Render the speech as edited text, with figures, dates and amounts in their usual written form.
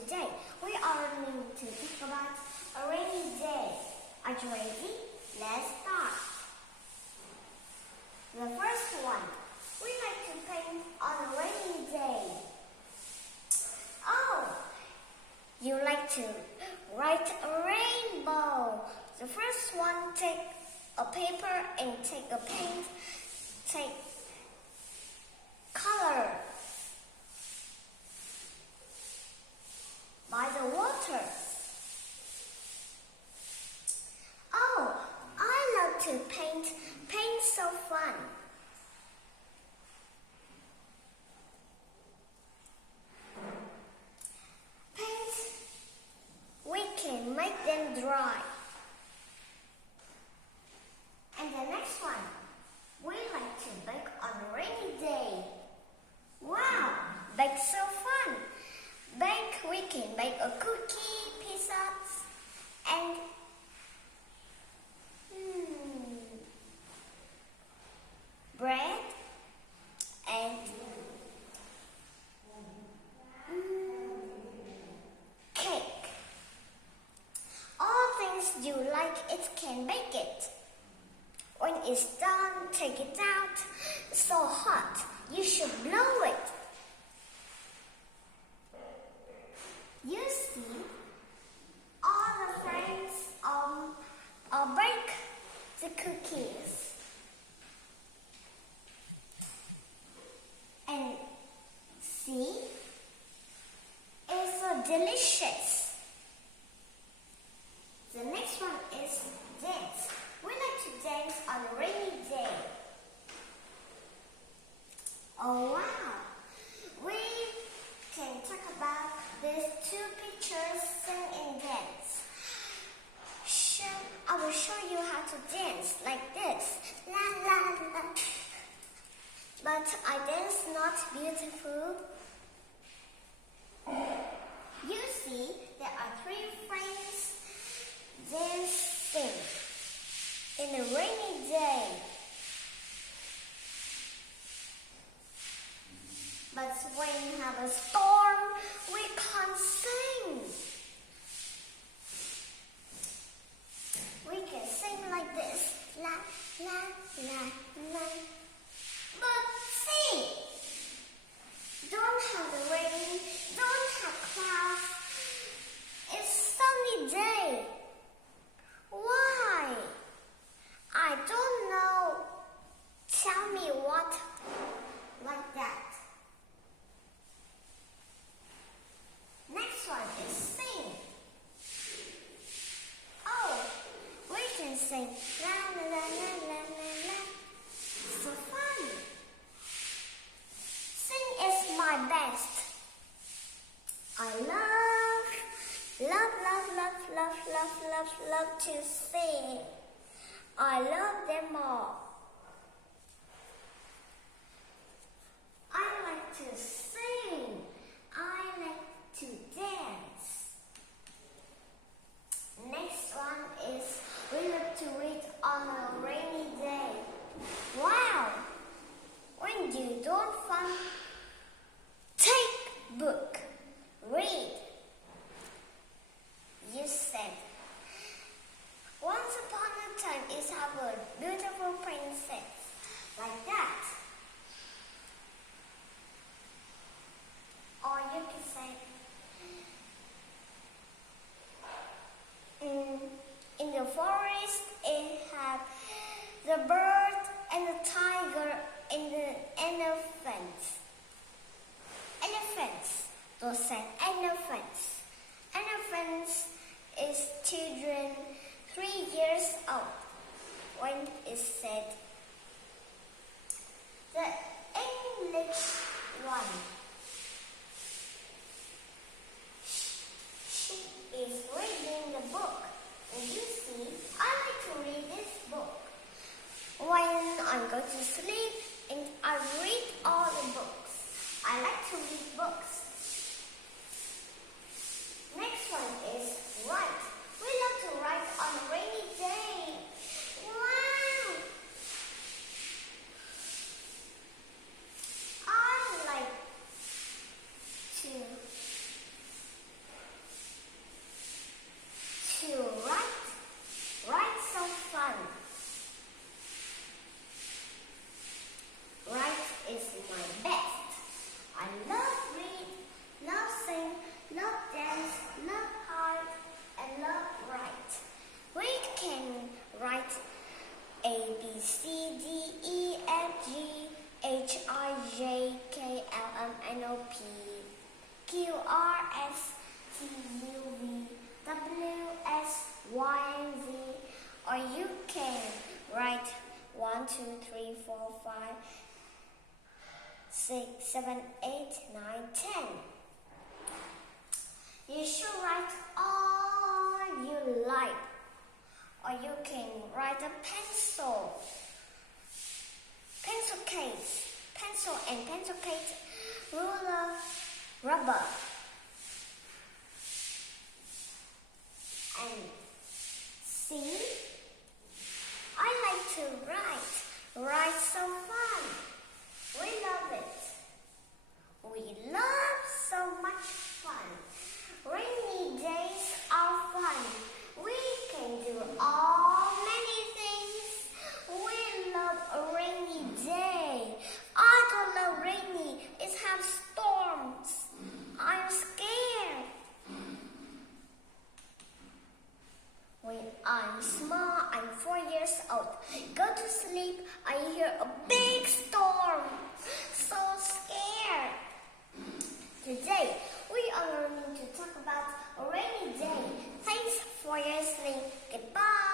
today we are going to talk about a rainy day. Are you ready? Let's start. The first one, we like to paint on a rainy day. Oh, you like to write a rainbow. The first one, take a paper and take a paint, take color by the water. Oh, I love to paint. Paint's so fun. Paint, we can make them dry. And the next one, we like to bake on a rainy day. Wow, bake's so fun. Bake, we can bake a cookie, pizzas, and bread, and cake. All things you like, it can bake it. When it's done, take it out. It's so hot, you should blow it. You see, all the friends bake the cookies. And see, it's so delicious. The next one is dance. We like to dance on a rainy day. Oh wow! We can talk about these two pictures, sing and dance. I will show you how to dance like this. La la la. But I dance not beautiful. You see, there are three friends dancing in a rainy day. But when you have a storm, we can't sing. We can sing like this. La, la, la, la. But see, don't have the rain, don't have clouds. It's sunny day. Why? I don't know. Tell me what like that. Next one is sing. Oh, we can sing la la la la la la la. So fun. Sing is my best. I love to sing. I love them all. I like to sing. I like to dance. Next one is we love to read on a rainy day. Wow! When you don't fun, take book, read. You said, once upon a time is have a beautiful princess like that. Or you can say, in the forest it had the bird and the tiger and the elephants. Elephants, those said elephants. Elephants is children 3 years old when it said the English one. She is reading the book. And you see, I like to read this book. When I go to sleep and I read all the books. I like to read books. Next one is write. We love to write on a rainy day. Wow! I like to FGHIJKLMNOP QRSTUVWXYZ, or you can write 1, 2, 3, 4, 5, 6, 7, 8, 9, 10. You should write all you like, or you can write a pencil case, pencil and pencil case, ruler, rubber, and see, I like to write so fun. We love it. We love so much fun. Rainy days are fun. We can do all many things. We love a rainy day. I don't love rainy. It has storms. I'm scared. When I'm small, I'm 4 years old. Go to sleep, I hear a big storm. So scared. Today, we are learning to talk about a rainy day. Thanks for listening. Goodbye.